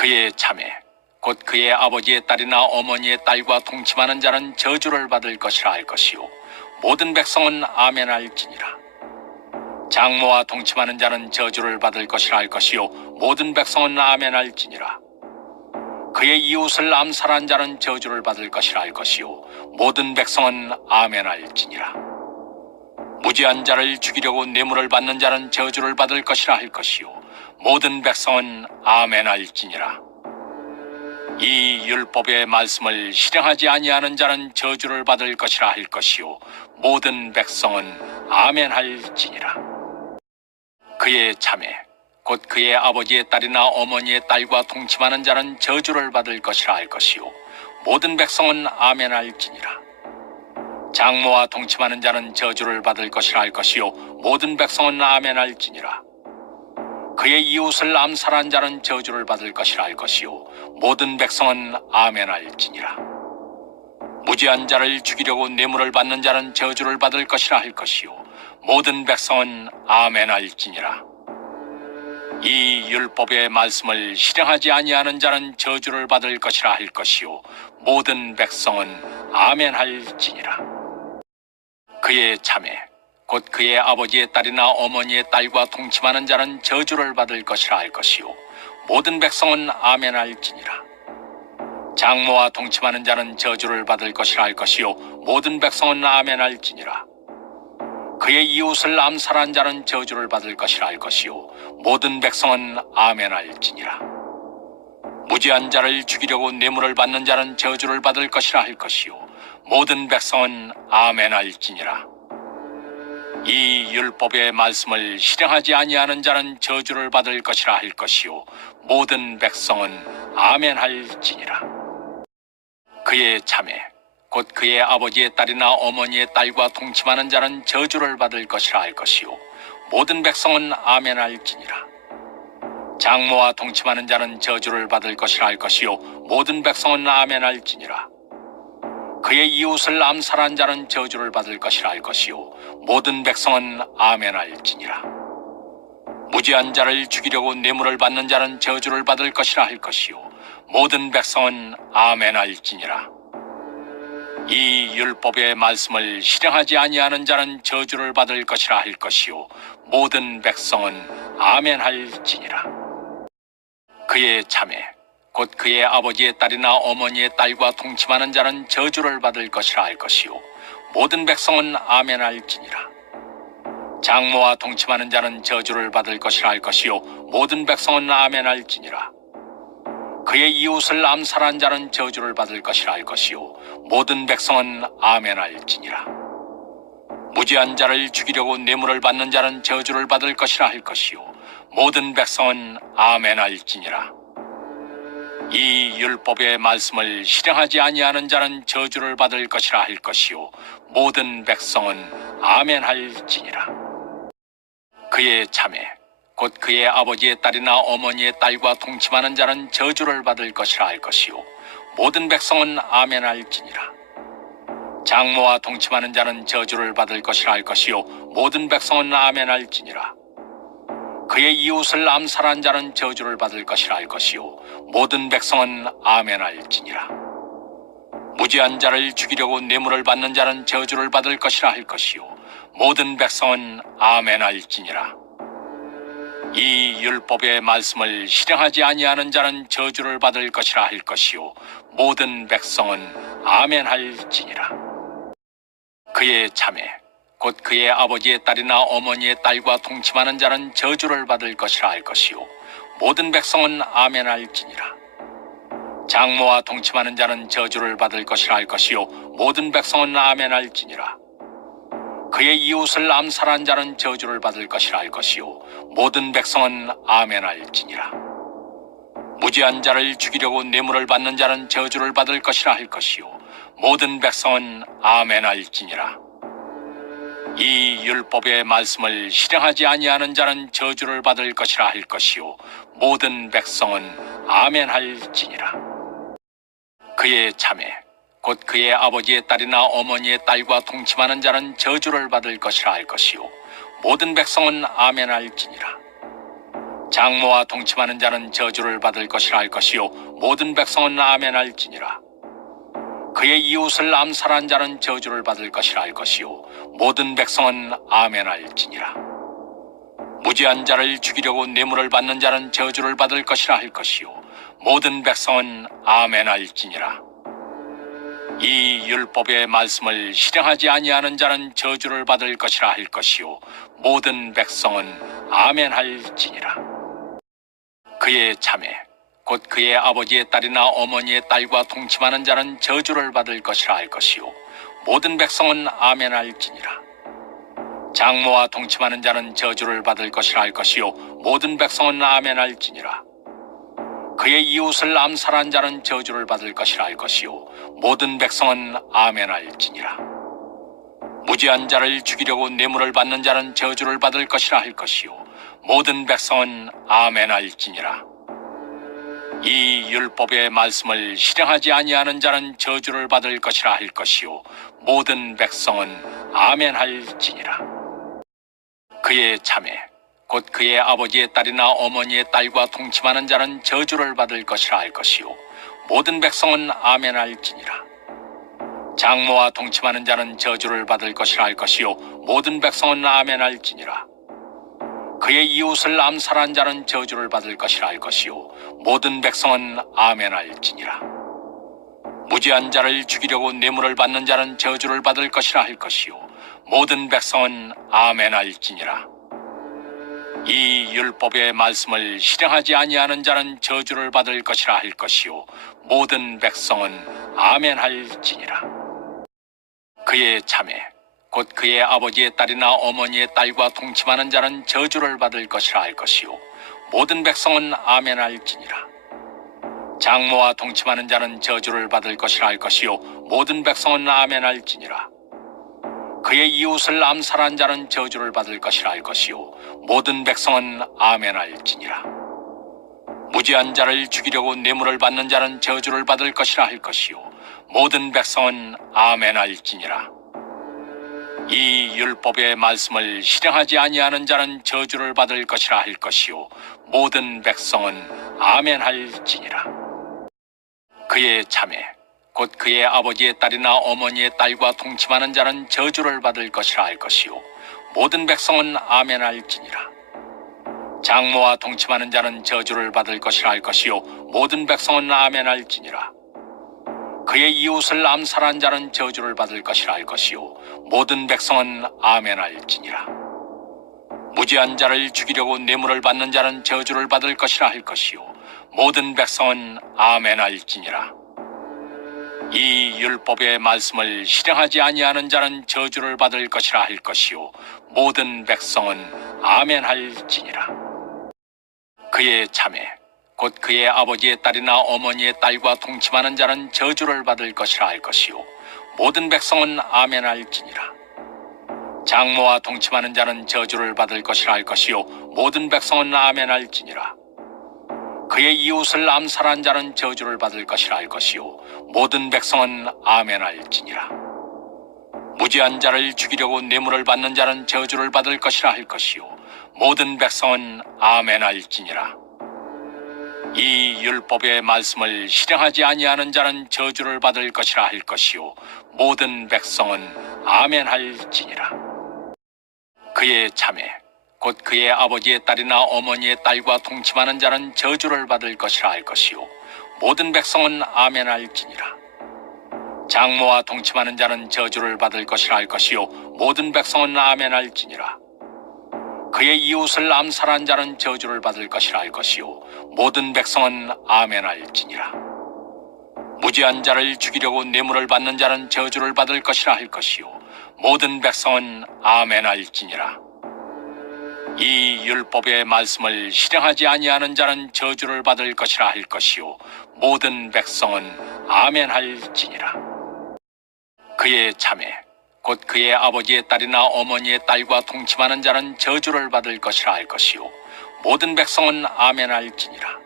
그의 자매 곧 그의 아버지의 딸이나 어머니의 딸과 동침하는 자는 저주를 받을 것이라 할 것이요 모든 백성은 아멘할지니라. 장모와 동침하는 자는 저주를 받을 것이라 할 것이요 모든 백성은 아멘할지니라. 그의 이웃을 암살한 자는 저주를 받을 것이라 할 것이요 모든 백성은 아멘할지니라. 무죄한 자를 죽이려고 뇌물을 받는 자는 저주를 받을 것이라 할 것이요 모든 백성은 아멘할지니라. 이 율법의 말씀을 실행하지 아니하는 자는 저주를 받을 것이라 할 것이요 모든 백성은 아멘할지니라. 그의 자매 곧 그의 아버지의 딸이나 어머니의 딸과 동침하는 자는 저주를 받을 것이라 할 것이요 모든 백성은 아멘할지니라. 장모와 동침하는 자는 저주를 받을 것이라 할 것이요 모든 백성은 아멘할지니라. 그의 이웃을 암살한 자는 저주를 받을 것이라 할 것이요 모든 백성은 아멘할지니라. 무죄한 자를 죽이려고 뇌물을 받는 자는 저주를 받을 것이라 할 것이요 모든 백성은 아멘할지니라. 이 율법의 말씀을 실행하지 아니하는 자는 저주를 받을 것이라 할 것이요 모든 백성은 아멘할지니라. 그의 자매 곧 그의 아버지의 딸이나 어머니의 딸과 동침하는 자는 저주를 받을 것이라 할 것이요 모든 백성은 아멘할지니라. 장모와 동침하는 자는 저주를 받을 것이라 할 것이요 모든 백성은 아멘할지니라. 그의 이웃을 암살한 자는 저주를 받을 것이라 할 것이요 모든 백성은 아멘할지니라. 무죄한 자를 죽이려고 뇌물을 받는 자는 저주를 받을 것이라 할 것이요 모든 백성은 아멘할지니라. 이 율법의 말씀을 실행하지 아니하는 자는 저주를 받을 것이라 할 것이요 모든 백성은 아멘할지니라. 그의 자매 곧 그의 아버지의 딸이나 어머니의 딸과 동침하는 자는 저주를 받을 것이라 할 것이요 모든 백성은 아멘할지니라. 장모와 동침하는 자는 저주를 받을 것이라 할 것이요 모든 백성은 아멘할지니라. 그의 이웃을 암살한 자는 저주를 받을 것이라 할 것이요 모든 백성은 아멘할지니라. 무죄한 자를 죽이려고 뇌물을 받는 자는 저주를 받을 것이라 할 것이요 모든 백성은 아멘할지니라. 이 율법의 말씀을 실행하지 아니하는 자는 저주를 받을 것이라 할 것이요 모든 백성은 아멘할지니라. 그의 자매 곧 그의 아버지의 딸이나 어머니의 딸과 동침하는 자는 저주를 받을 것이라 할 것이요 모든 백성은 아멘할지니라. 장모와 동침하는 자는 저주를 받을 것이라 할 것이요 모든 백성은 아멘할지니라. 그의 이웃을 암살한 자는 저주를 받을 것이라 할 것이요 모든 백성은 아멘할지니라. 무죄한 자를 죽이려고 뇌물을 받는 자는 저주를 받을 것이라 할 것이요 모든 백성은 아멘할지니라. 이 율법의 말씀을 실행하지 아니하는 자는 저주를 받을 것이라 할 것이요 모든 백성은 아멘할지니라. 그의 자매 곧 그의 아버지의 딸이나 어머니의 딸과 동침하는 자는 저주를 받을 것이라 할 것이요 모든 백성은 아멘할지니라. 장모와 동침하는 자는 저주를 받을 것이라 할 것이요 모든 백성은 아멘할지니라. 그의 이웃을 암살한 자는 저주를 받을 것이라 할 것이요 모든 백성은 아멘할지니라. 무죄한 자를 죽이려고 뇌물을 받는 자는 저주를 받을 것이라 할 것이요 모든 백성은 아멘할지니라. 이 율법의 말씀을 실행하지 아니하는 자는 저주를 받을 것이라 할 것이요 모든 백성은 아멘할지니라. 그의 자매 곧 그의 아버지의 딸이나 어머니의 딸과 동침하는 자는 저주를 받을 것이라 할 것이요 모든 백성은 아멘할지니라. 장모와 동침하는 자는 저주를 받을 것이라 할 것이요 모든 백성은 아멘할지니라. 그의 이웃을 암살한 자는 저주를 받을 것이라 할 것이요 모든 백성은 아멘할지니라. 무죄한 자를 죽이려고 뇌물을 받는 자는 저주를 받을 것이라 할 것이요 모든 백성은 아멘할지니라. 이 율법의 말씀을 실행하지 아니하는 자는 저주를 받을 것이라 할 것이요 모든 백성은 아멘할지니라. 그의 자매 곧 그의 아버지의 딸이나 어머니의 딸과 동침하는 자는 저주를 받을 것이라 할 것이요 모든 백성은 아멘할지니라. 장모와 동침하는 자는 저주를 받을 것이라 할 것이요 모든 백성은 아멘할지니라. 그의 이웃을 암살한 자는 저주를 받을 것이라 할 것이요 모든 백성은 아멘할지니라. 무죄한 자를 죽이려고 뇌물을 받는 자는 저주를 받을 것이라 할 것이요 모든 백성은 아멘할지니라. 이 율법의 말씀을 실행하지 아니하는 자는 저주를 받을 것이라 할 것이요 모든 백성은 아멘할지니라. 그의 자매 곧 그의 아버지의 딸이나 어머니의 딸과 동침하는 자는 저주를 받을 것이라 할 것이요 모든 백성은 아멘할지니라. 장모와 동침하는 자는 저주를 받을 것이라 할 것이요 모든 백성은 아멘할지니라. 그의 이웃을 암살한 자는 저주를 받을 것이라 할 것이요 모든 백성은 아멘할지니라. 무죄한 자를 죽이려고 뇌물을 받는 자는 저주를 받을 것이라 할 것이요 모든 백성은 아멘할지니라. 이 율법의 말씀을 실행하지 아니하는 자는 저주를 받을 것이라 할 것이요 모든 백성은 아멘할지니라. 그의 자매 곧 그의 아버지의 딸이나 어머니의 딸과 동침하는 자는 저주를 받을 것이라 할 것이요 모든 백성은 아멘할지니라. 장모와 동침하는 자는 저주를 받을 것이라 할 것이요 모든 백성은 아멘할지니라. 그의 이웃을 암살한 자는 저주를 받을 것이라 할 것이요 모든 백성은 아멘할지니라. 무죄한 자를 죽이려고 뇌물을 받는 자는 저주를 받을 것이라 할 것이요 모든 백성은 아멘할지니라. 이 율법의 말씀을 실행하지 아니하는 자는 저주를 받을 것이라 할 것이요 모든 백성은 아멘할지니라. 그의 자매 곧 그의 아버지의 딸이나 어머니의 딸과 동침하는 자는 저주를 받을 것이라 할 것이요 모든 백성은 아멘할지니라. 장모와 동침하는 자는 저주를 받을 것이라 할 것이요 모든 백성은 아멘할지니라. 그의 이웃을 암살한 자는 저주를 받을 것이라 할 것이요 모든 백성은 아멘할지니라. 무죄한 자를 죽이려고 뇌물을 받는 자는 저주를 받을 것이라 할 것이요 모든 백성은 아멘할지니라. 이 율법의 말씀을 실행하지 아니하는 자는 저주를 받을 것이라 할 것이요 모든 백성은 아멘할지니라. 그의 자매 곧 그의 아버지의 딸이나 어머니의 딸과 동침하는 자는 저주를 받을 것이라 할 것이요 모든 백성은 아멘할지니라. 장모와 동침하는 자는 저주를 받을 것이라 할 것이요 모든 백성은 아멘할지니라. 그의 이웃을 암살한 자는 저주를 받을 것이라 할 것이요 모든 백성은 아멘할지니라. 무죄한 자를 죽이려고 뇌물을 받는 자는 저주를 받을 것이라 할 것이요 모든 백성은 아멘할지니라. 이 율법의 말씀을 실행하지 아니하는 자는 저주를 받을 것이라 할 것이요 모든 백성은 아멘할지니라. 그의 자매 곧 그의 아버지의 딸이나 어머니의 딸과 동침하는 자는 저주를 받을 것이라 할 것이요 모든 백성은 아멘할지니라. 장모와 동침하는 자는 저주를 받을 것이라 할 것이요 모든 백성은 아멘할지니라. 그의 이웃을 암살한 자는 저주를 받을 것이라 할 것이요 모든 백성은 아멘할지니라. 무죄한 자를 죽이려고 뇌물을 받는 자는 저주를 받을 것이라 할 것이요 모든 백성은 아멘할지니라. 이 율법의 말씀을 실행하지 아니하는 자는 저주를 받을 것이라 할 것이요 모든 백성은 아멘할지니라. 그의 자매 곧 그의 아버지의 딸이나 어머니의 딸과 동침하는 자는 저주를 받을 것이라 할 것이요 모든 백성은 아멘할지니라. 장모와 동침하는 자는 저주를 받을 것이라 할 것이요 모든 백성은 아멘할지니라. 그의 이웃을 암살한 자는 저주를 받을 것이라 할 것이요 모든 백성은 아멘할지니라. 무죄한 자를 죽이려고 뇌물을 받는 자는 저주를 받을 것이라 할 것이요 모든 백성은 아멘할지니라. 이 율법의 말씀을 실행하지 아니하는 자는 저주를 받을 것이라 할 것이요 모든 백성은 아멘할지니라. 그의 자매 곧 그의 아버지의 딸이나 어머니의 딸과 동침하는 자는 저주를 받을 것이라 할 것이요 모든 백성은 아멘할지니라.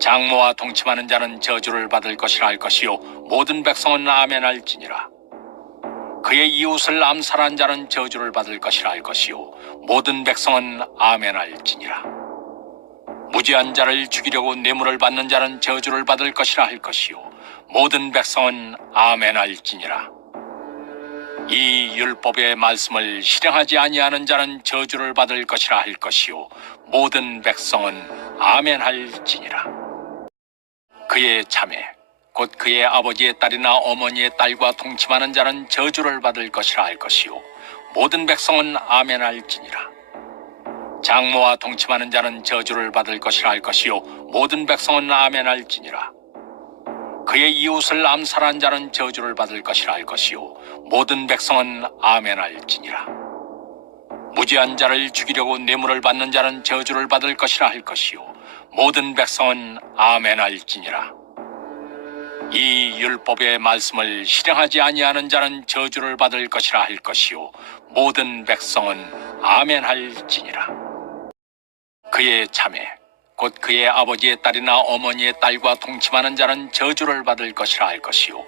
장모와 동침하는 자는 저주를 받을 것이라 할 것이요 모든 백성은 아멘할지니라. 그의 이웃을 암살한 자는 저주를 받을 것이라 할 것이요 모든 백성은 아멘할지니라. 무지한 자를 죽이려고 뇌물을 받는 자는 저주를 받을 것이라 할 것이요 모든 백성은 아멘할지니라. 이 율법의 말씀을 실행하지 아니하는 자는 저주를 받을 것이라 할 것이요 모든 백성은 아멘할지니라. 그의 자매 곧 그의 아버지의 딸이나 어머니의 딸과 동침하는 자는 저주를 받을 것이라 할 것이요 모든 백성은 아멘할지니라. 장모와 동침하는 자는 저주를 받을 것이라 할 것이요 모든 백성은 아멘할지니라. 그의 이웃을 암살한 자는 저주를 받을 것이라 할 것이요 모든 백성은 아멘할지니라. 무지한 자를 죽이려고 뇌물을 받는 자는 저주를 받을 것이라 할 것이요 모든 백성은 아멘할지니라. 이 율법의 말씀을 실행하지 아니하는 자는 저주를 받을 것이라 할 것이요 모든 백성은 아멘할지니라. 그의 자매 곧 그의 아버지의 딸이나 어머니의 딸과 동침하는 자는 저주를 받을 것이라 할 것이요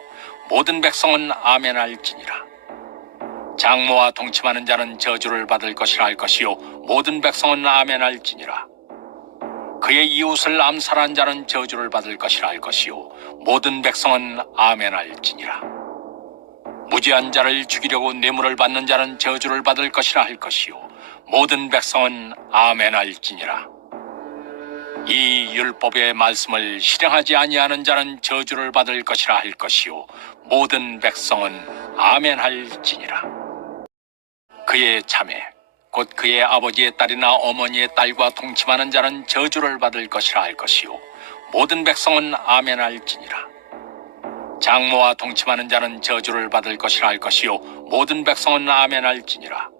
모든 백성은 아멘할지니라. 장모와 동침하는 자는 저주를 받을 것이라 할 것이요 모든 백성은 아멘할지니라. 그의 이웃을 암살한 자는 저주를 받을 것이라 할 것이요 모든 백성은 아멘할지니라. 무지한 자를 죽이려고 뇌물을 받는 자는 저주를 받을 것이라 할 것이요 모든 백성은 아멘할지니라. 이 율법의 말씀을 실행하지 아니하는 자는 저주를 받을 것이라 할 것이요 모든 백성은 아멘할지니라. 그의 자매 곧 그의 아버지의 딸이나 어머니의 딸과 동침하는 자는 저주를 받을 것이라 할 것이요 모든 백성은 아멘할지니라. 장모와 동침하는 자는 저주를 받을 것이라 할 것이요 모든 백성은 아멘할지니라.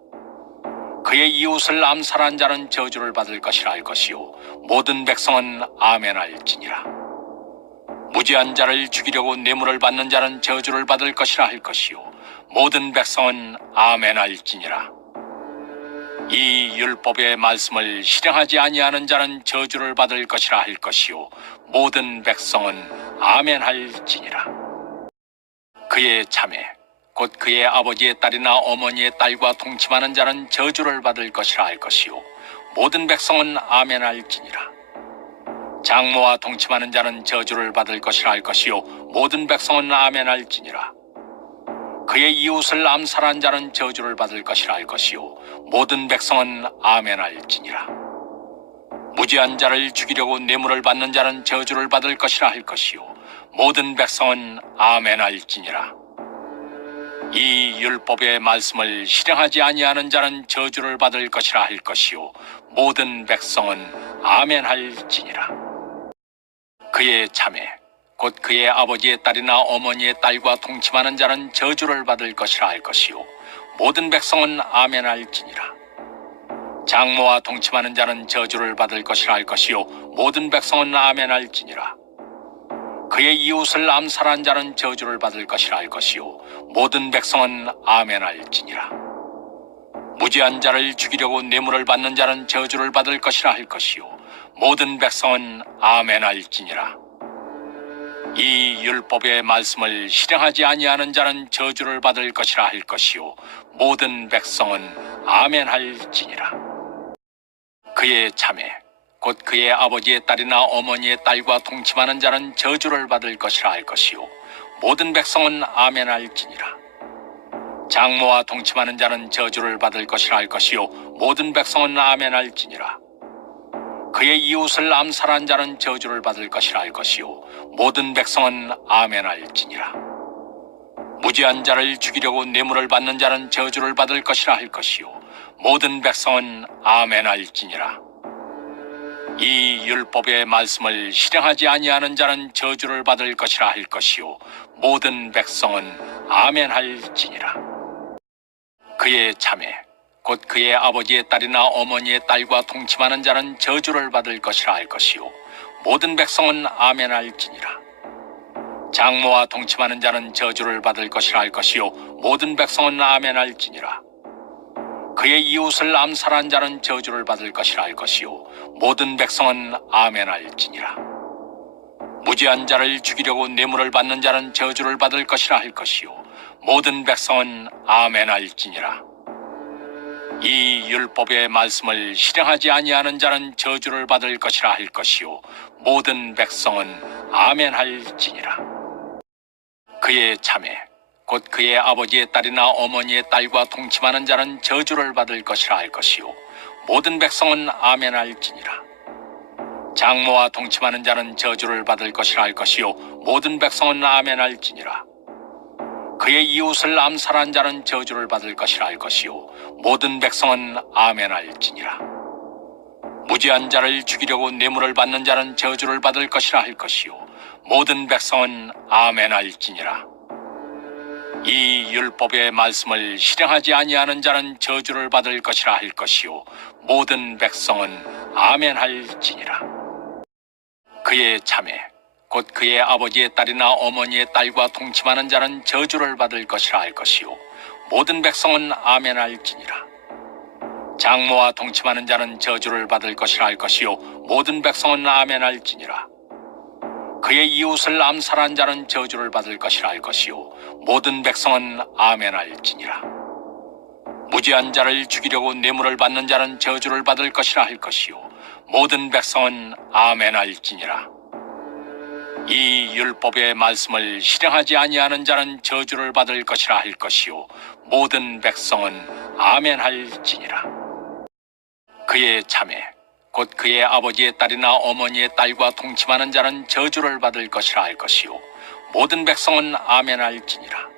그의 이웃을 암살한 자는 저주를 받을 것이라 할 것이요 모든 백성은 아멘할지니라. 무지한 자를 죽이려고 뇌물을 받는 자는 저주를 받을 것이라 할 것이요 모든 백성은 아멘할지니라. 이 율법의 말씀을 실행하지 아니하는 자는 저주를 받을 것이라 할 것이요 모든 백성은 아멘할지니라. 그의 자매 곧 그의 아버지의 딸이나 어머니의 딸과 동침하는 자는 저주를 받을 것이라 할 것이요 모든 백성은 아멘할지니라. 장모와 동침하는 자는 저주를 받을 것이라 할 것이요 모든 백성은 아멘할지니라. 그의 이웃을 암살한 자는 저주를 받을 것이라 할 것이요 모든 백성은 아멘할지니라. 무지한 자를 죽이려고 뇌물을 받는 자는 저주를 받을 것이라 할 것이요 모든 백성은 아멘할지니라. 이 율법의 말씀을 실행하지 아니하는 자는 저주를 받을 것이라 할 것이요 모든 백성은 아멘할지니라. 그의 자매 곧 그의 아버지의 딸이나 어머니의 딸과 동침하는 자는 저주를 받을 것이라 할 것이요 모든 백성은 아멘할지니라. 장모와 동침하는 자는 저주를 받을 것이라 할 것이요 모든 백성은 아멘할지니라. 그의 이웃을 암살한 자는 저주를 받을 것이라 할 것이요 모든 백성은 아멘할지니라. 무지한 자를 죽이려고 뇌물을 받는 자는 저주를 받을 것이라 할 것이요 모든 백성은 아멘할지니라. 이 율법의 말씀을 실행하지 아니하는 자는 저주를 받을 것이라 할 것이요 모든 백성은 아멘할지니라. 그의 자매 곧 그의 아버지의 딸이나 어머니의 딸과 동침하는 자는 저주를 받을 것이라 할 것이요 모든 백성은 아멘할지니라. 장모와 동침하는 자는 저주를 받을 것이라 할 것이요 모든 백성은 아멘할지니라. 그의 이웃을 암살한 자는 저주를 받을 것이라 할 것이요 모든 백성은 아멘할지니라. 무지한 자를 죽이려고 뇌물을 받는 자는 저주를 받을 것이라 할 것이요 모든 백성은 아멘할지니라. 이 율법의 말씀을 실행하지 아니하는 자는 저주를 받을 것이라 할 것이요 모든 백성은 아멘할지니라. 그의 자매 곧 그의 아버지의 딸이나 어머니의 딸과 동침하는 자는 저주를 받을 것이라 할 것이요 모든 백성은 아멘할지니라. 장모와 동침하는 자는 저주를 받을 것이라 할 것이요 모든 백성은 아멘할지니라. 그의 이웃을 암살한 자는 저주를 받을 것이라 할 것이요 모든 백성은 아멘할지니라. 무지한 자를 죽이려고 뇌물을 받는 자는 저주를 받을 것이라 할 것이요 모든 백성은 아멘할지니라. 이 율법의 말씀을 실행하지 아니하는 자는 저주를 받을 것이라 할 것이요 모든 백성은 아멘할지니라. 그의 자매 곧 그의 아버지의 딸이나 어머니의 딸과 동침하는 자는 저주를 받을 것이라 할 것이요 모든 백성은 아멘할지니라. 장모와 동침하는 자는 저주를 받을 것이라 할 것이요 모든 백성은 아멘할지니라. 그의 이웃을 암살한 자는 저주를 받을 것이라 할 것이요 모든 백성은 아멘할지니라. 무지한 자를 죽이려고 뇌물을 받는 자는 저주를 받을 것이라 할 것이요 모든 백성은 아멘할지니라. 이 율법의 말씀을 실행하지 아니하는 자는 저주를 받을 것이라 할 것이요 모든 백성은 아멘할지니라. 그의 자매 곧 그의 아버지의 딸이나 어머니의 딸과 동침하는 자는 저주를 받을 것이라 할 것이요 모든 백성은 아멘할지니라. 장모와 동침하는 자는 저주를 받을 것이라 할 것이요 모든 백성은 아멘할지니라. 그의 이웃을 암살한 자는 저주를 받을 것이라 할 것이요 모든 백성은 아멘할지니라. 무지한 자를 죽이려고 뇌물을 받는 자는 저주를 받을 것이라 할 것이요 모든 백성은 아멘할지니라. 이 율법의 말씀을 실행하지 아니하는 자는 저주를 받을 것이라 할 것이요 모든 백성은 아멘할지니라. 그의 자매 곧 그의 아버지의 딸이나 어머니의 딸과 동침하는 자는 저주를 받을 것이라 할 것이요 모든 백성은 아멘할지니라.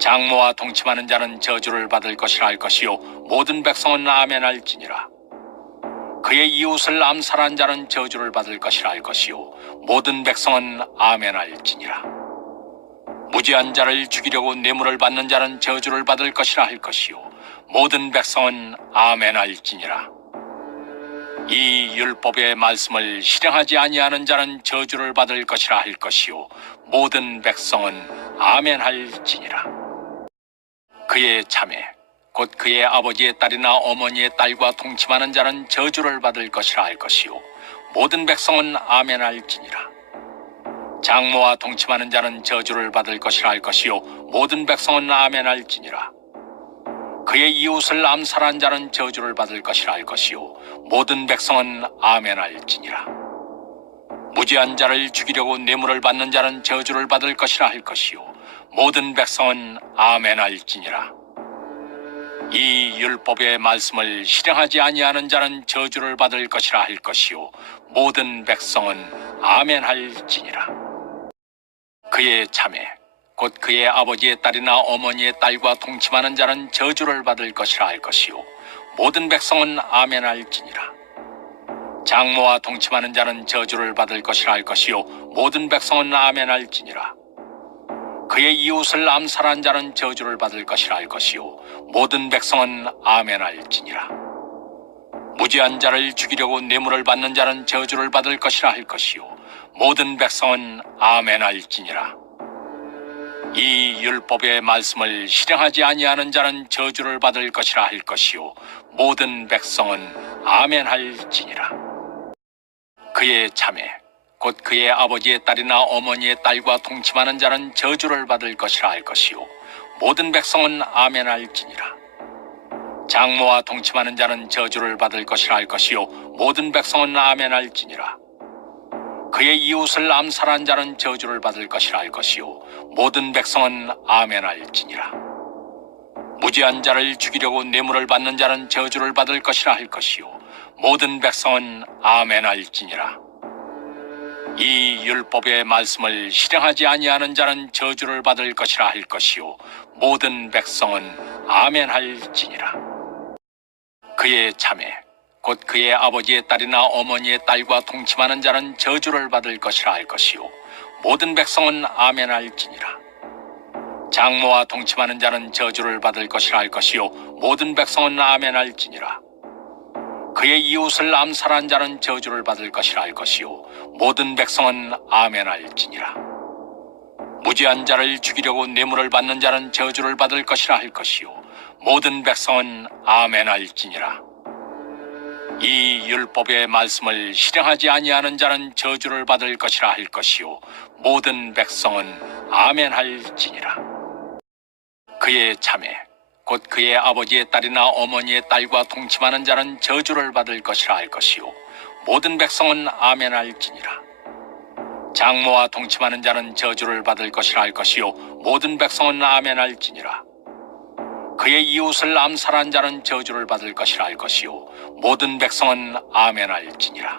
장모와 동침하는 자는 저주를 받을 것이라 할 것이요 모든 백성은 아멘할지니라. 그의 이웃을 암살한 자는 저주를 받을 것이라 할 것이요 모든 백성은 아멘할지니라. 무지한 자를 죽이려고 뇌물을 받는 자는 저주를 받을 것이라 할 것이요 모든 백성은 아멘할지니라. 이 율법의 말씀을 실행하지 아니하는 자는 저주를 받을 것이라 할 것이요 모든 백성은 아멘할지니라. 그의 자매 곧 그의 아버지의 딸이나 어머니의 딸과 동침하는 자는 저주를 받을 것이라 할 것이요 모든 백성은 아멘할지니라. 장모와 동침하는 자는 저주를 받을 것이라 할 것이요 모든 백성은 아멘할지니라. 그의 이웃을 암살한 자는 저주를 받을 것이라 할 것이요 모든 백성은 아멘할지니라. 무지한 자를 죽이려고 뇌물을 받는 자는 저주를 받을 것이라 할 것이요 모든 백성은 아멘할지니라. 이 율법의 말씀을 실행하지 아니하는 자는 저주를 받을 것이라 할 것이요 모든 백성은 아멘할지니라. 그의 자매 곧 그의 아버지의 딸이나 어머니의 딸과 동침하는 자는 저주를 받을 것이라 할 것이요 모든 백성은 아멘할지니라. 장모와 동침하는 자는 저주를 받을 것이라 할 것이요 모든 백성은 아멘할지니라. 그의 이웃을 암살한 자는 저주를 받을 것이라 할 것이요 모든 백성은 아멘할지니라. 무지한 자를 죽이려고 뇌물을 받는 자는 저주를 받을 것이라 할 것이요 모든 백성은 아멘할지니라. 이 율법의 말씀을 실행하지 아니하는 자는 저주를 받을 것이라 할 것이요 모든 백성은 아멘할지니라. 그의 자매 곧 그의 아버지의 딸이나 어머니의 딸과 동침하는 자는 저주를 받을 것이라 할 것이요 모든 백성은 아멘할지니라. 장모와 동침하는 자는 저주를 받을 것이라 할 것이요 모든 백성은 아멘할지니라. 그의 이웃을 암살한 자는 저주를 받을 것이라 할 것이요 모든 백성은 아멘할지니라. 무지한 자를 죽이려고 뇌물을 받는 자는 저주를 받을 것이라 할 것이요 모든 백성은 아멘할지니라. 이 율법의 말씀을 실행하지 아니하는 자는 저주를 받을 것이라 할 것이요 모든 백성은 아멘할지니라. 그의 자매 곧 그의 아버지의 딸이나 어머니의 딸과 동침하는 자는 저주를 받을 것이라 할 것이요 모든 백성은 아멘할지니라. 장모와 동침하는 자는 저주를 받을 것이라 할 것이요 모든 백성은 아멘할지니라. 그의 이웃을 암살한 자는 저주를 받을 것이라 할 것이요 모든 백성은 아멘할지니라. 무지한 자를 죽이려고 뇌물을 받는 자는 저주를 받을 것이라 할 것이요 모든 백성은 아멘할지니라. 이 율법의 말씀을 실행하지 아니하는 자는 저주를 받을 것이라 할 것이요 모든 백성은 아멘할지니라. 그의 자매 곧 그의 아버지의 딸이나 어머니의 딸과 동침하는 자는 저주를 받을 것이라 할 것이요 모든 백성은 아멘할지니라. 장모와 동침하는 자는 저주를 받을 것이라 할 것이요 모든 백성은 아멘할지니라. 그의 이웃을 암살한 자는 저주를 받을 것이라 할 것이요 모든 백성은 아멘할지니라.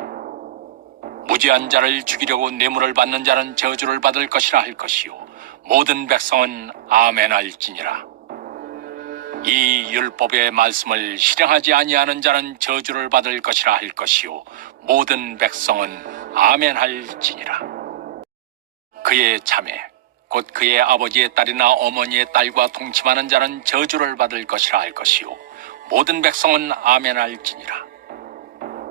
무지한 자를 죽이려고 뇌물을 받는 자는 저주를 받을 것이라 할 것이요 모든 백성은 아멘할지니라. 이 율법의 말씀을 실행하지 아니하는 자는 저주를 받을 것이라 할 것이요 모든 백성은 아멘할지니라. 그의 자매 곧 그의 아버지의 딸이나 어머니의 딸과 동침하는 자는 저주를 받을 것이라 할 것이요 모든 백성은 아멘할지니라.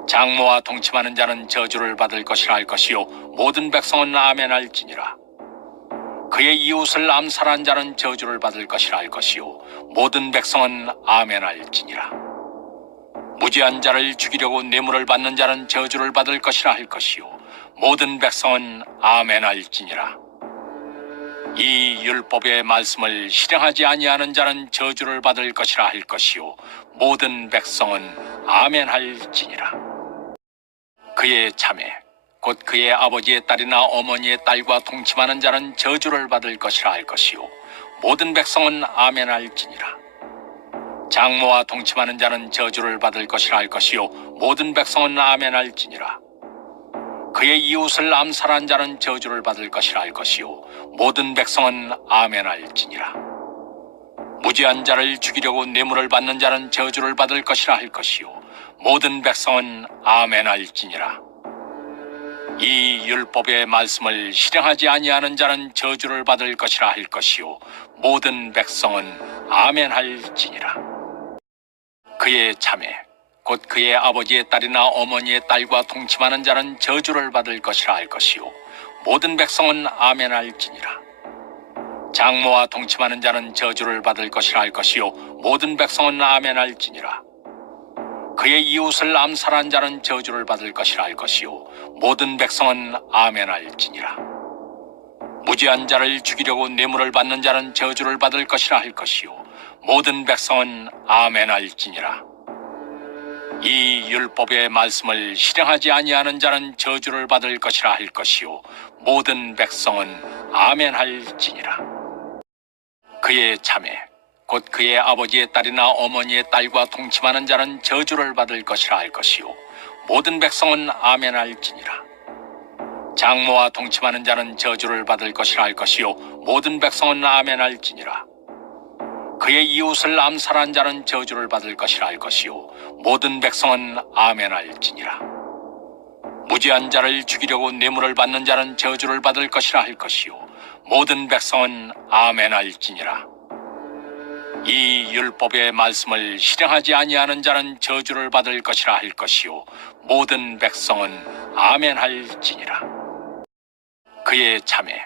장모와 동침하는 자는 저주를 받을 것이라 할 것이요 모든 백성은 아멘할지니라. 그의 이웃을 암살한 자는 저주를 받을 것이라 할 것이요 모든 백성은 아멘할지니라. 무지한 자를 죽이려고 뇌물을 받는 자는 저주를 받을 것이라 할 것이요 모든 백성은 아멘할지니라. 이 율법의 말씀을 실행하지 아니하는 자는 저주를 받을 것이라 할 것이요 모든 백성은 아멘할지니라. 그의 자매 곧 그의 아버지의 딸이나 어머니의 딸과 동침하는 자는 저주를 받을 것이라 할 것이요 모든 백성은 아멘할지니라. 장모와 동침하는 자는 저주를 받을 것이라 할 것이요 모든 백성은 아멘할지니라. 그의 이웃을 암살한 자는 저주를 받을 것이라 할 것이요 모든 백성은 아멘할지니라. 무지한 자를 죽이려고 뇌물을 받는 자는 저주를 받을 것이라 할 것이요 모든 백성은 아멘할지니라. 이 율법의 말씀을 실행하지 아니하는 자는 저주를 받을 것이라 할 것이요 모든 백성은 아멘할지니라. 그의 자매 곧 그의 아버지의 딸이나 어머니의 딸과 동침하는 자는 저주를 받을 것이라 할 것이요 모든 백성은 아멘할지니라. 장모와 동침하는 자는 저주를 받을 것이라 할 것이요 모든 백성은 아멘할지니라. 그의 이웃을 암살한 자는 저주를 받을 것이라 할 것이요 모든 백성은 아멘할지니라. 무지한 자를 죽이려고 뇌물을 받는 자는 저주를 받을 것이라 할 것이요 모든 백성은 아멘할지니라. 이 율법의 말씀을 실행하지 아니하는 자는 저주를 받을 것이라 할 것이요 모든 백성은 아멘할지니라. 그의 자매 곧 그의 아버지의 딸이나 어머니의 딸과 동침하는 자는 저주를 받을 것이라 할 것이요 모든 백성은 아멘할지니라. 장모와 동침하는 자는 저주를 받을 것이라 할 것이요 모든 백성은 아멘할지니라. 그의 이웃을 암살한 자는 저주를 받을 것이라 할 것이요 모든 백성은 아멘할지니라. 무지한 자를 죽이려고 뇌물을 받는 자는 저주를 받을 것이라 할 것이요 모든 백성은 아멘할지니라. 이 율법의 말씀을 실행하지 아니하는 자는 저주를 받을 것이라 할 것이요 모든 백성은 아멘할지니라. 그의 자매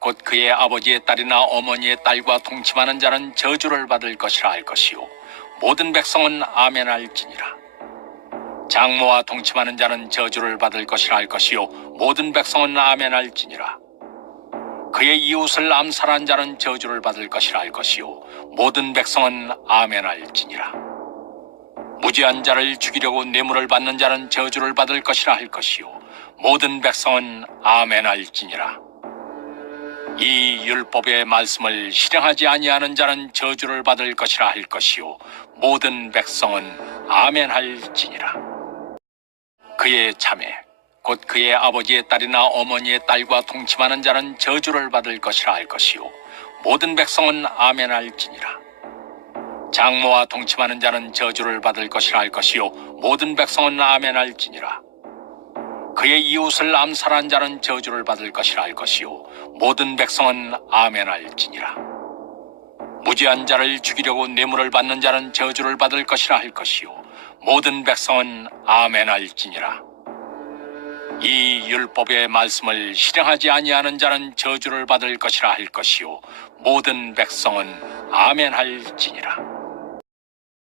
곧 그의 아버지의 딸이나 어머니의 딸과 동침하는 자는 저주를 받을 것이라 할 것이요 모든 백성은 아멘할지니라. 장모와 동침하는 자는 저주를 받을 것이라 할 것이요 모든 백성은 아멘할지니라. 그의 이웃을 암살한 자는 저주를 받을 것이라 할 것이요 모든 백성은 아멘할지니라. 무지한 자를 죽이려고 뇌물을 받는 자는 저주를 받을 것이라 할 것이요 모든 백성은 아멘할지니라. 이 율법의 말씀을 실행하지 아니하는 자는 저주를 받을 것이라 할 것이요 모든 백성은 아멘할지니라. 그의 자매 곧 그의 아버지의 딸이나 어머니의 딸과 동침하는 자는 저주를 받을 것이라 할 것이요 모든 백성은 아멘할지니라. 장모와 동침하는 자는 저주를 받을 것이라 할 것이요 모든 백성은 아멘할지니라. 그의 이웃을 암살한 자는 저주를 받을 것이라 할 것이요 모든 백성은 아멘할지니라. 무지한 자를 죽이려고 뇌물을 받는 자는 저주를 받을 것이라 할 것이요 모든 백성은 아멘할지니라. 이 율법의 말씀을 실행하지 아니하는 자는 저주를 받을 것이라 할 것이요 모든 백성은 아멘할지니라.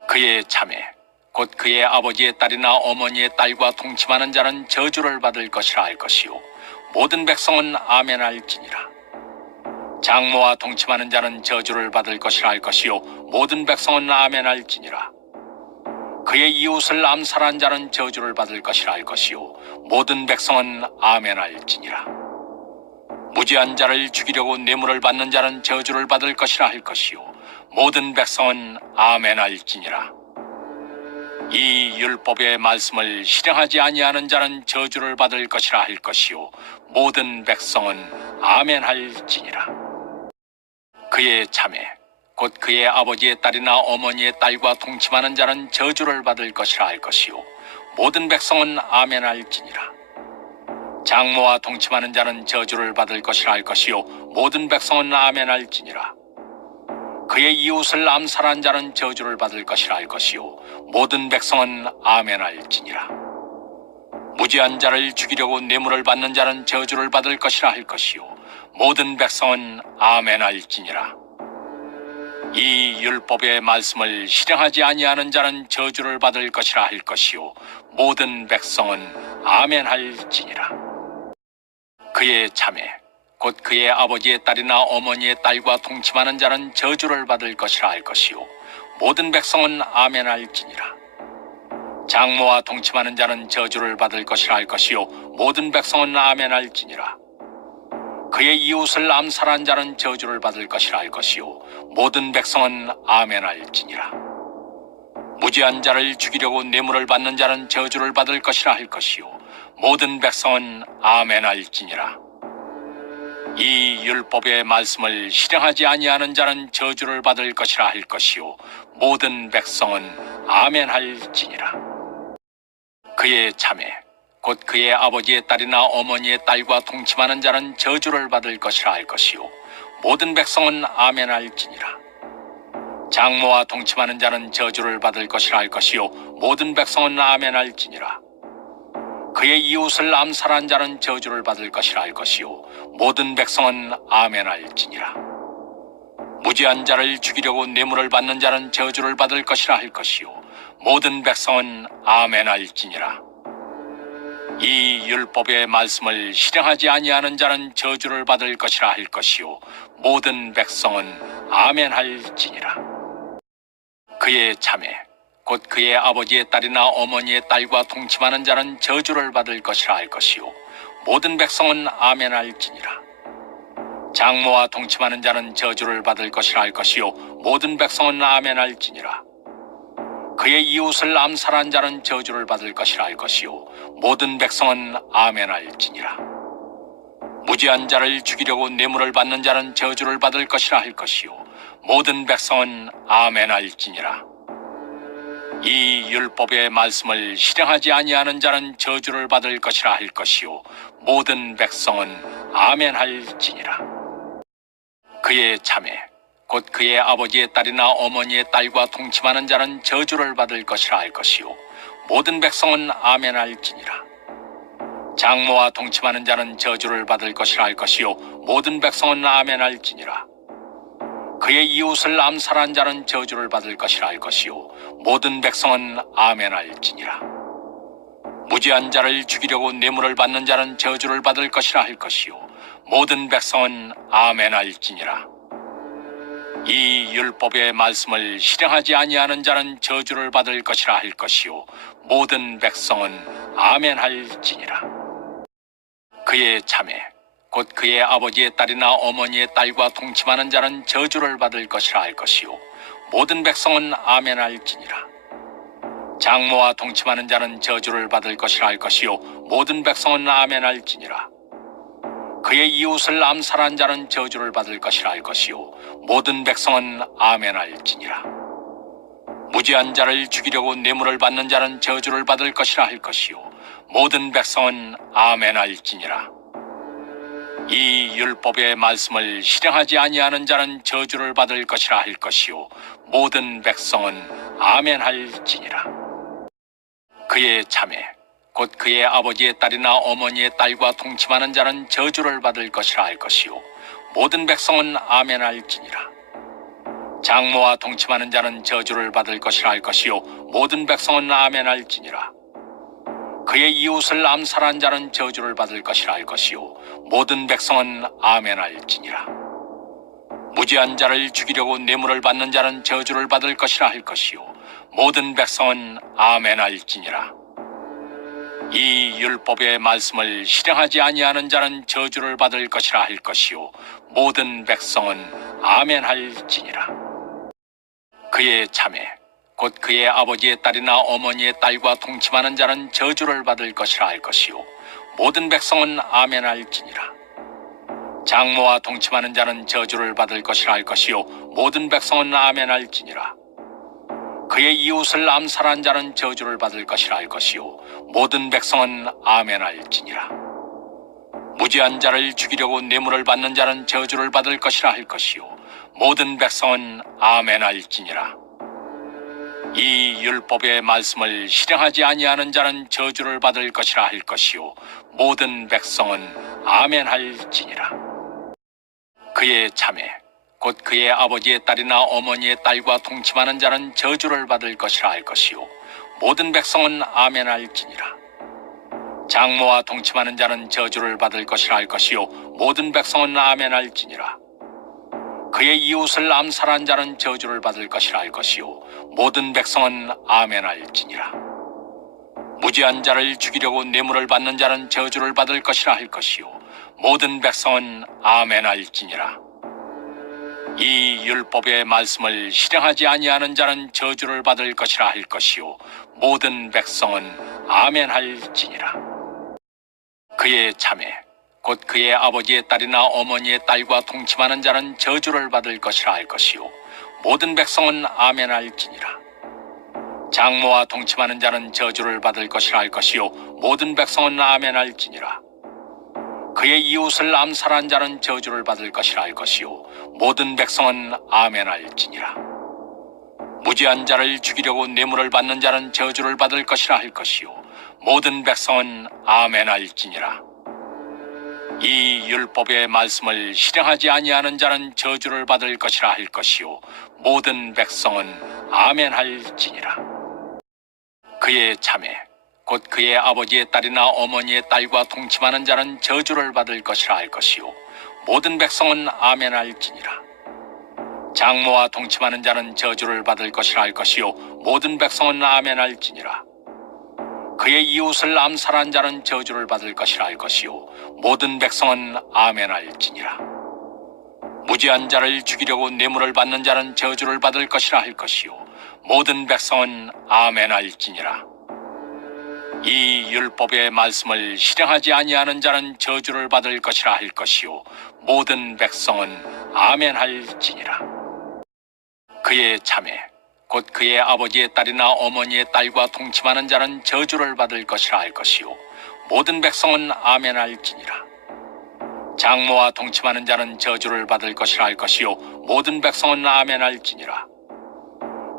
그의 자매 곧 그의 아버지의 딸이나 어머니의 딸과 동침하는 자는 저주를 받을 것이라 할 것이요 모든 백성은 아멘할지니라. 장모와 동침하는 자는 저주를 받을 것이라 할 것이요 모든 백성은 아멘할지니라. 그의 이웃을 암살한 자는 저주를 받을 것이라 할 것이요 모든 백성은 아멘할지니라. 무지한 자를 죽이려고 뇌물을 받는 자는 저주를 받을 것이라 할 것이요 모든 백성은 아멘할지니라. 이 율법의 말씀을 실행하지 아니하는 자는 저주를 받을 것이라 할 것이요 모든 백성은 아멘할지니라. 그의 자매 곧 그의 아버지의 딸이나 어머니의 딸과 동침하는 자는 저주를 받을 것이라 할 것이요 모든 백성은 아멘할지니라. 장모와 동침하는 자는 저주를 받을 것이라 할 것이요 모든 백성은 아멘할지니라. 그의 이웃을 암살한 자는 저주를 받을 것이라 할 것이요 모든 백성은 아멘할지니라. 무지한 자를 죽이려고 뇌물을 받는 자는 저주를 받을 것이라 할 것이요 모든 백성은 아멘할지니라. 이 율법의 말씀을 실행하지 아니하는 자는 저주를 받을 것이라 할 것이요 모든 백성은 아멘할지니라. 그의 자매 곧 그의 아버지의 딸이나 어머니의 딸과 동침하는 자는 저주를 받을 것이라 할 것이요 모든 백성은 아멘할지니라. 장모와 동침하는 자는 저주를 받을 것이라 할 것이요 모든 백성은 아멘할지니라. 그의 이웃을 암살한 자는 저주를 받을 것이라 할 것이요 모든 백성은 아멘할지니라. 무지한 자를 죽이려고 뇌물을 받는 자는 저주를 받을 것이라 할 것이요 모든 백성은 아멘할지니라. 이 율법의 말씀을 실행하지 아니하는 자는 저주를 받을 것이라 할 것이요 모든 백성은 아멘할지니라. 그의 자매 곧 그의 아버지의 딸이나 어머니의 딸과 동침하는 자는 저주를 받을 것이라 할 것이요 모든 백성은 아멘할지니라. 장모와 동침하는 자는 저주를 받을 것이라 할 것이요 모든 백성은 아멘할지니라. 그의 이웃을 암살한 자는 저주를 받을 것이라 할 것이요 모든 백성은 아멘할지니라. 무지한 자를 죽이려고 뇌물을 받는 자는 저주를 받을 것이라 할 것이요 모든 백성은 아멘할지니라. 이 율법의 말씀을 실행하지 아니하는 자는 저주를 받을 것이라 할 것이요 모든 백성은 아멘할지니라. 그의 자매 곧 그의 아버지의 딸이나 어머니의 딸과 동침하는 자는 저주를 받을 것이라 할 것이요 모든 백성은 아멘할지니라. 장모와 동침하는 자는 저주를 받을 것이라 할 것이요 모든 백성은 아멘할지니라. 그의 이웃을 암살한 자는 저주를 받을 것이라 할 것이요 모든 백성은 아멘할지니라. 무지한 자를 죽이려고 뇌물을 받는 자는 저주를 받을 것이라 할 것이요 모든 백성은 아멘할지니라. 이 율법의 말씀을 실행하지 아니하는 자는 저주를 받을 것이라 할 것이요 모든 백성은 아멘할지니라. 그의 자매 곧 그의 아버지의 딸이나 어머니의 딸과 동침하는 자는 저주를 받을 것이라 할 것이요 모든 백성은 아멘할지니라. 장모와 동침하는 자는 저주를 받을 것이라 할 것이요 모든 백성은 아멘할지니라. 그의 이웃을 암살한 자는 저주를 받을 것이라 할 것이요 모든 백성은 아멘할지니라. 무지한 자를 죽이려고 뇌물을 받는 자는 저주를 받을 것이라 할 것이요 모든 백성은 아멘할지니라. 이 율법의 말씀을 실행하지 아니하는 자는 저주를 받을 것이라 할 것이요 모든 백성은 아멘할지니라. 그의 자매 곧 그의 아버지의 딸이나 어머니의 딸과 동침하는 자는 저주를 받을 것이라 할 것이요 모든 백성은 아멘할지니라. 장모와 동침하는 자는 저주를 받을 것이라 할 것이요 모든 백성은 아멘할지니라. 그의 이웃을 암살한 자는 저주를 받을 것이라 할 것이요 모든 백성은 아멘할지니라. 무지한 자를 죽이려고 뇌물을 받는 자는 저주를 받을 것이라 할 것이요 모든 백성은 아멘할지니라. 이 율법의 말씀을 실행하지 아니하는 자는 저주를 받을 것이라 할 것이요 모든 백성은 아멘할지니라. 그의 자매 곧 그의 아버지의 딸이나 어머니의 딸과 동침하는 자는 저주를 받을 것이라 할 것이요 모든 백성은 아멘할지니라. 장모와 동침하는 자는 저주를 받을 것이라 할 것이요 모든 백성은 아멘할지니라. 그의 이웃을 암살한 자는 저주를 받을 것이라 할 것이요 모든 백성은 아멘할지니라. 무지한 자를 죽이려고 뇌물을 받는 자는 저주를 받을 것이라 할 것이요 모든 백성은 아멘할지니라. 이 율법의 말씀을 실행하지 아니하는 자는 저주를 받을 것이라 할 것이요 모든 백성은 아멘할지니라. 그의 자매 곧 그의 아버지의 딸이나 어머니의 딸과 동침하는 자는 저주를 받을 것이라 할 것이요 모든 백성은 아멘할지니라. 장모와 동침하는 자는 저주를 받을 것이라 할 것이요 모든 백성은 아멘할지니라. 그의 이웃을 암살한 자는 저주를 받을 것이라 할 것이요 모든 백성은 아멘할지니라. 무지한 자를 죽이려고 뇌물을 받는 자는 저주를 받을 것이라 할 것이요 모든 백성은 아멘할지니라. 이 율법의 말씀을 실행하지 아니하는 자는 저주를 받을 것이라 할 것이요 모든 백성은 아멘할지니라. 그의 자매 곧 그의 아버지의 딸이나 어머니의 딸과 동침하는 자는 저주를 받을 것이라 할 것이요 모든 백성은 아멘할지니라. 장모와 동침하는 자는 저주를 받을 것이라 할 것이요 모든 백성은 아멘할지니라. 그의 이웃을 암살한 자는 저주를 받을 것이라 할 것이요 모든 백성은 아멘할지니라. 무지한 자를 죽이려고 뇌물을 받는 자는 저주를 받을 것이라 할 것이요 모든 백성은 아멘할지니라. 이 율법의 말씀을 실행하지 아니하는 자는 저주를 받을 것이라 할 것이요 모든 백성은 아멘할지니라. 그의 자매 곧 그의 아버지의 딸이나 어머니의 딸과 동침하는 자는 저주를 받을 것이라 할 것이요 모든 백성은 아멘할지니라. 장모와 동침하는 자는 저주를 받을 것이라 할 것이요 모든 백성은 아멘할지니라. 그의 이웃을 암살한 자는 저주를 받을 것이라 할 것이요 모든 백성은 아멘할지니라. 무지한 자를 죽이려고 뇌물을 받는 자는 저주를 받을 것이라 할 것이요 모든 백성은 아멘할지니라. 이 율법의 말씀을 실행하지 아니하는 자는 저주를 받을 것이라 할 것이요 모든 백성은 아멘할지니라. 그의 자매 곧 그의 아버지의 딸이나 어머니의 딸과 동침하는 자는 저주를 받을 것이라 할 것이요 모든 백성은 아멘할지니라. 장모와 동침하는 자는 저주를 받을 것이라 할 것이요 모든 백성은 아멘할지니라. 그의 이웃을 암살한 자는 저주를 받을 것이라 할 것이요 모든 백성은 아멘할지니라. 무지한 자를 죽이려고 뇌물을 받는 자는 저주를 받을 것이라 할 것이요 모든 백성은 아멘할지니라. 이 율법의 말씀을 실행하지 아니하는 자는 저주를 받을 것이라 할 것이요 모든 백성은 아멘할지니라. 그의 자매 곧 그의 아버지의 딸이나 어머니의 딸과 동침하는 자는 저주를 받을 것이라 할 것이요 모든 백성은 아멘할지니라. 장모와 동침하는 자는 저주를 받을 것이라 할 것이요 모든 백성은 아멘할지니라.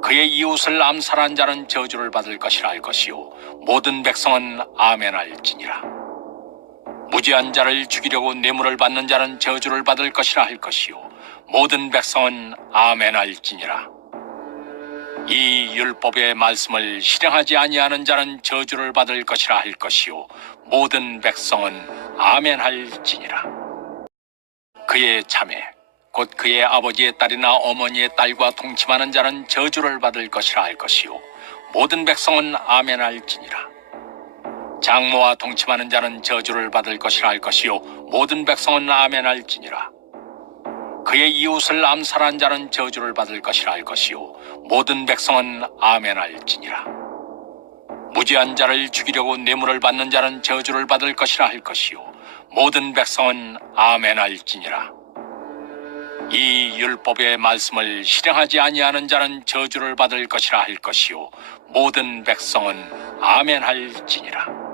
그의 이웃을 암살한 자는 저주를 받을 것이라 할 것이요 모든 백성은 아멘할지니라. 무지한 자를 죽이려고 뇌물을 받는 자는 저주를 받을 것이라 할 것이요 모든 백성은 아멘할지니라. 이 율법의 말씀을 실행하지 아니하는 자는 저주를 받을 것이라 할 것이요 모든 백성은 아멘할지니라. 그의 자매 곧 그의 아버지의 딸이나 어머니의 딸과 동침하는 자는 저주를 받을 것이라 할 것이요 모든 백성은 아멘할지니라. 장모와 동침하는 자는 저주를 받을 것이라 할 것이요 모든 백성은 아멘할지니라. 그의 이웃을 암살한 자는 저주를 받을 것이라 할 것이요 모든 백성은 아멘할지니라. 무지한 자를 죽이려고 뇌물을 받는 자는 저주를 받을 것이라 할 것이요 모든 백성은 아멘할지니라. 이 율법의 말씀을 실행하지 아니하는 자는 저주를 받을 것이라 할 것이요 모든 백성은 아멘할지니라.